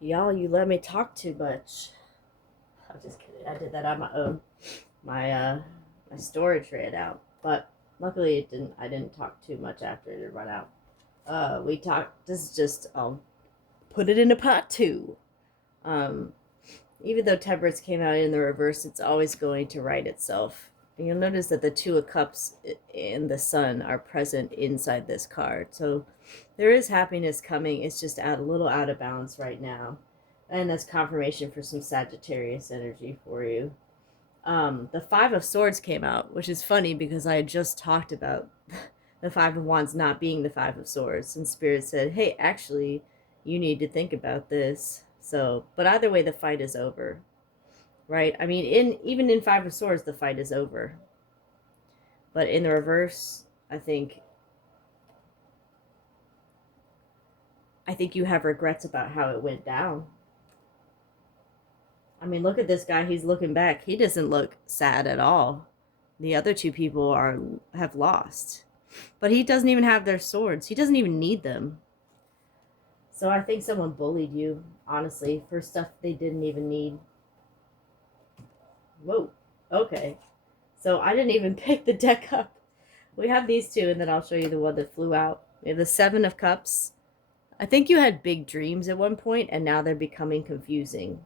Y'all, you let me talk too much. I'm just kidding. I did that on my own. My storage ran out, but luckily it didn't. I didn't talk too much after it had run out. We talked. This is just put it into part two. Um, Even though temperance came out in the reverse, it's always going to right itself. And you'll notice that the Two of Cups and the Sun are present inside this card. So there is happiness coming. It's just a little out of balance right now. And that's confirmation for some Sagittarius energy for you. The Five of Swords came out, which is funny because I had just talked about the Five of Wands not being the Five of Swords. And Spirit said, hey, actually, you need to think about this. So, but either way, the fight is over, right? I mean, even in Five of Swords, the fight is over. But in the reverse, I think you have regrets about how it went down. I mean, look at this guy. He's looking back. He doesn't look sad at all. The other two people have lost. But he doesn't even have their swords. He doesn't even need them. So I think someone bullied you, honestly, for stuff they didn't even need. Whoa. Okay. So I didn't even pick the deck up. We have these two, and then I'll show you the one that flew out. We have the Seven of Cups. I think you had big dreams at one point, and now they're becoming confusing.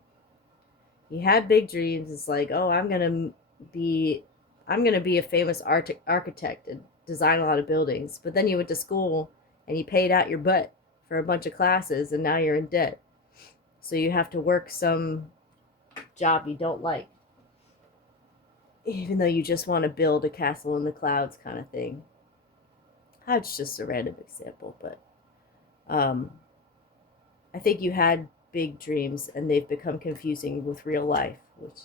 You had big dreams. It's like, oh, I'm gonna be a famous architect and design a lot of buildings. But then you went to school and you paid out your butt for a bunch of classes, and now you're in debt. So you have to work some job you don't like, even though you just want to build a castle in the clouds kind of thing. That's just a random example, but I think you had big dreams and they've become confusing with real life, which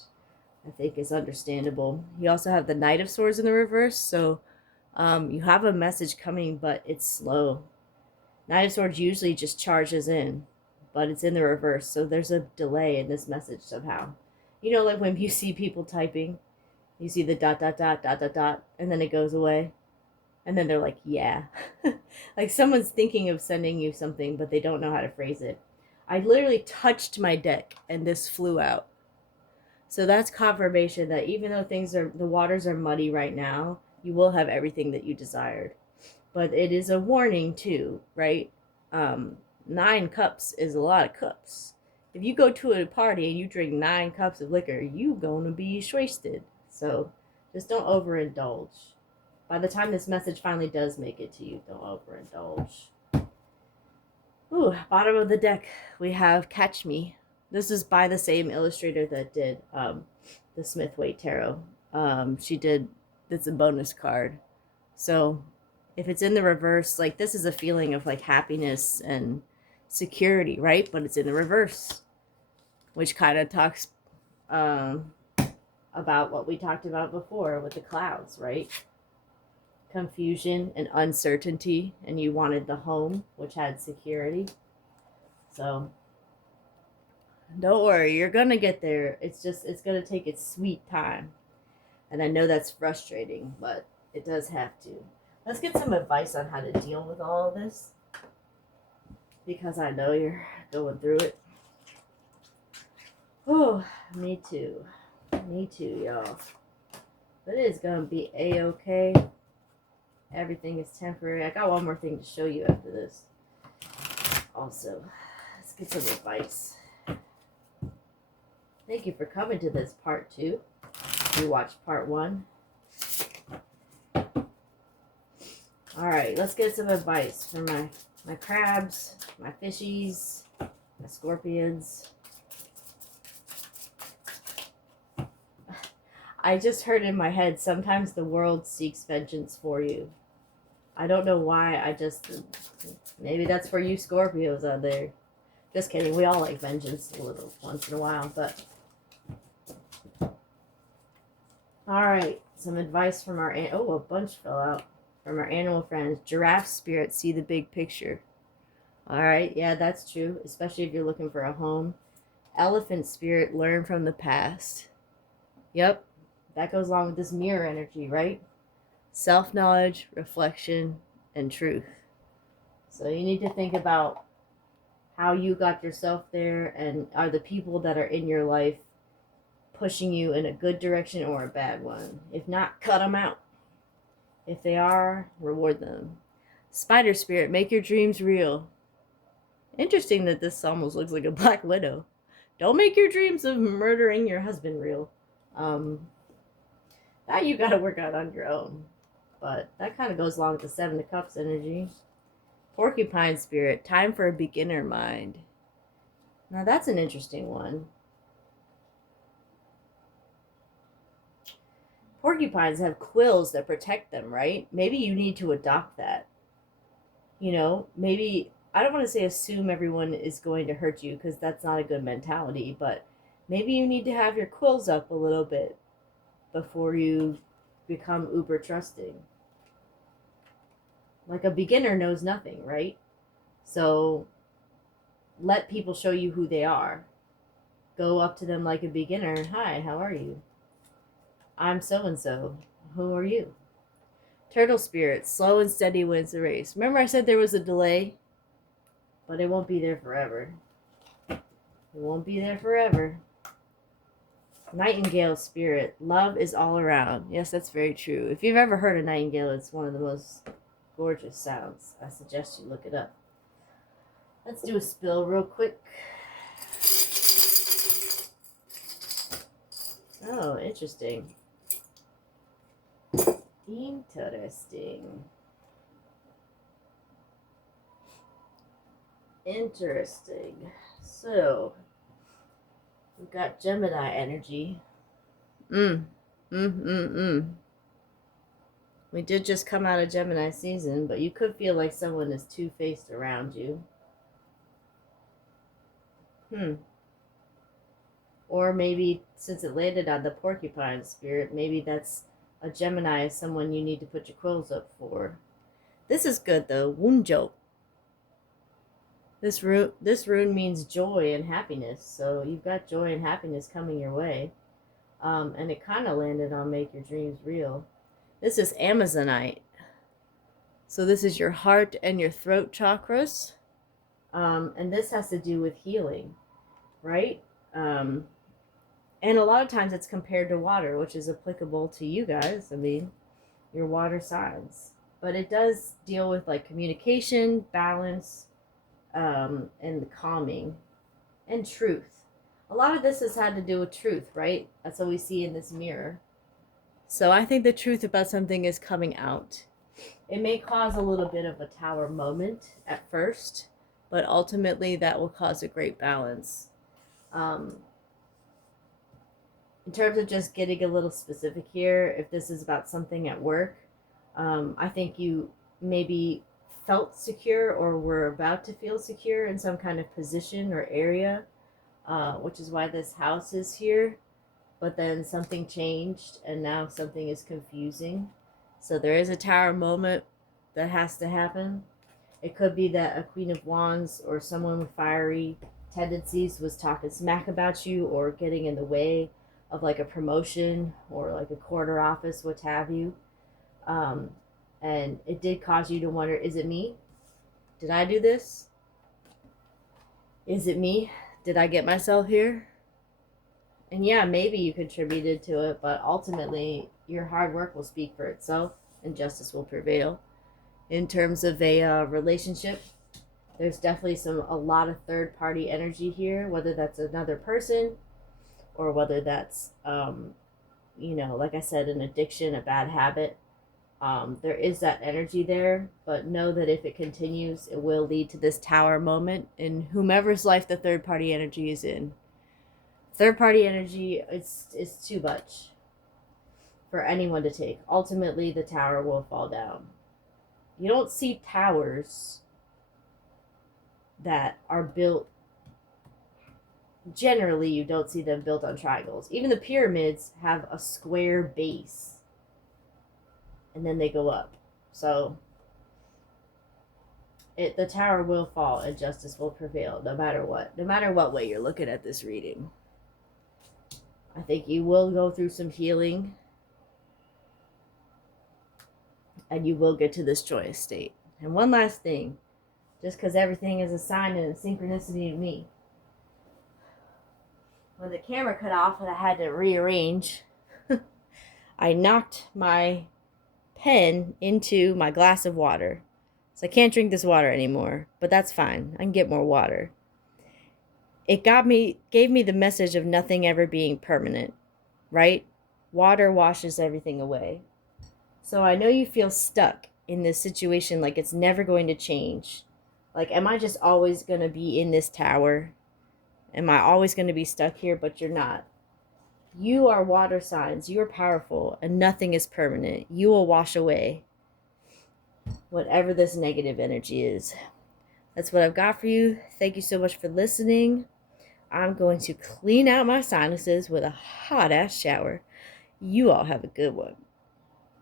I think is understandable. You also have the Knight of Swords in the reverse, so you have a message coming, but it's slow. Knight of Swords usually just charges in, but it's in the reverse, so there's a delay in this message somehow. You know, like when you see people typing, you see the dot, dot, dot, dot, dot, dot, and then it goes away. And then they're like, yeah. Like someone's thinking of sending you something, but they don't know how to phrase it. I literally touched my deck and this flew out. So that's confirmation that even though the waters are muddy right now, you will have everything that you desired. But it is a warning too, right? 9 cups is a lot of cups. If you go to a party and you drink 9 cups of liquor, you gonna be wasted. So just don't overindulge. By the time this message finally does make it to you, don't overindulge. Ooh, bottom of the deck, we have Catch Me. This is by the same illustrator that did the Smith-Waite Tarot. It's a bonus card. So if it's in the reverse, like this is a feeling of like happiness and security, right? But it's in the reverse, which kind of talks about what we talked about before with the clouds, right? Confusion and uncertainty, and you wanted the home, which had security. So don't worry, you're gonna get there. It's gonna take its sweet time. And I know that's frustrating, but it does have to. Let's get some advice on how to deal with all of this, because I know you're going through it. Oh, me too. Me too, y'all. But it is gonna be a-okay. Everything is temporary. I got one more thing to show you after this. Also, let's get some advice. Thank you for coming to this part 2. You watched part 1. Alright, let's get some advice for my crabs, my fishies, my scorpions. I just heard in my head, sometimes the world seeks vengeance for you. I don't know why, maybe that's for you Scorpios out there. Just kidding, we all like vengeance a little once in a while, but. Alright, some advice from a bunch fell out. From our animal friends. Giraffe spirit, see the big picture. Alright, yeah, that's true, especially if you're looking for a home. Elephant spirit, learn from the past. Yep, that goes along with this mirror energy, right? Self-knowledge, reflection, and truth. So you need to think about how you got yourself there, and are the people that are in your life pushing you in a good direction or a bad one? If not, cut them out. If they are, reward them. Spider spirit, make your dreams real. Interesting that this almost looks like a Black Widow. Don't make your dreams of murdering your husband real. That you gotta work out on your own. But that kind of goes along with the Seven of Cups energy. Porcupine spirit, time for a beginner mind. Now that's an interesting one. Porcupines have quills that protect them, right? Maybe you need to adopt that. You know, maybe, I don't want to say assume everyone is going to hurt you, because that's not a good mentality, but maybe you need to have your quills up a little bit before you become uber trusting. Like a beginner knows nothing, right? So let people show you who they are. Go up to them like a beginner. Hi, how are you? I'm so-and-so. Who are you? Turtle spirit, slow and steady wins the race. Remember I said there was a delay? But it won't be there forever. It won't be there forever. Nightingale spirit, love is all around. Yes, that's very true. If you've ever heard a nightingale, it's one of the most gorgeous sounds. I suggest you look it up. Let's do a spill real quick. Oh, interesting. Interesting. Interesting. So, we've got Gemini energy. We did just come out of Gemini season, but you could feel like someone is two-faced around you. Or maybe, since it landed on the porcupine spirit, maybe that's a Gemini, is someone you need to put your quills up for. This is good, though. Wunjo. This rune means joy and happiness, so you've got joy and happiness coming your way. And it kind of landed on make your dreams real. This is Amazonite. So this is your heart and your throat chakras. And this has to do with healing, right? And a lot of times it's compared to water, which is applicable to you guys. I mean, your water signs. But it does deal with like communication, balance, and calming, and truth. A lot of this has had to do with truth, right? That's what we see in this mirror. So I think the truth about something is coming out. It may cause a little bit of a tower moment at first, but ultimately that will cause a great balance. In terms of just getting a little specific here, if this is about something at work, I think you maybe felt secure or were about to feel secure in some kind of position or area, which is why this house is here. But then something changed and now something is confusing. So there is a tower moment that has to happen. It could be that a Queen of Wands or someone with fiery tendencies was talking smack about you or getting in the way of like a promotion or like a corner office, what have you. And it did cause you to wonder, is it me? Did I do this? Is it me? Did I get myself here? And yeah, maybe you contributed to it, but ultimately your hard work will speak for itself and justice will prevail. In terms of a relationship, there's definitely a lot of third party energy here, whether that's another person or whether that's, like I said, an addiction, a bad habit. There is that energy there, but know that if it continues, it will lead to this tower moment in whomever's life the third party energy is in. Third party energy is too much for anyone to take. Ultimately, the tower will fall down. You don't see towers that are built, generally you don't see them built on triangles. Even the pyramids have a square base and then they go up. So the tower will fall and justice will prevail no matter what way you're looking at this reading. I think you will go through some healing and you will get to this joyous state. And one last thing, just because everything is a sign and a synchronicity to me. When the camera cut off and I had to rearrange, I knocked my pen into my glass of water. So I can't drink this water anymore, but that's fine. I can get more water. It gave me the message of nothing ever being permanent, right? Water washes everything away. So I know you feel stuck in this situation, like it's never going to change. Like, am I just always going to be in this tower? Am I always going to be stuck here? But you're not. You are water signs. You are powerful, and nothing is permanent. You will wash away whatever this negative energy is. That's what I've got for you. Thank you so much for listening. I'm going to clean out my sinuses with a hot ass shower. You all have a good one.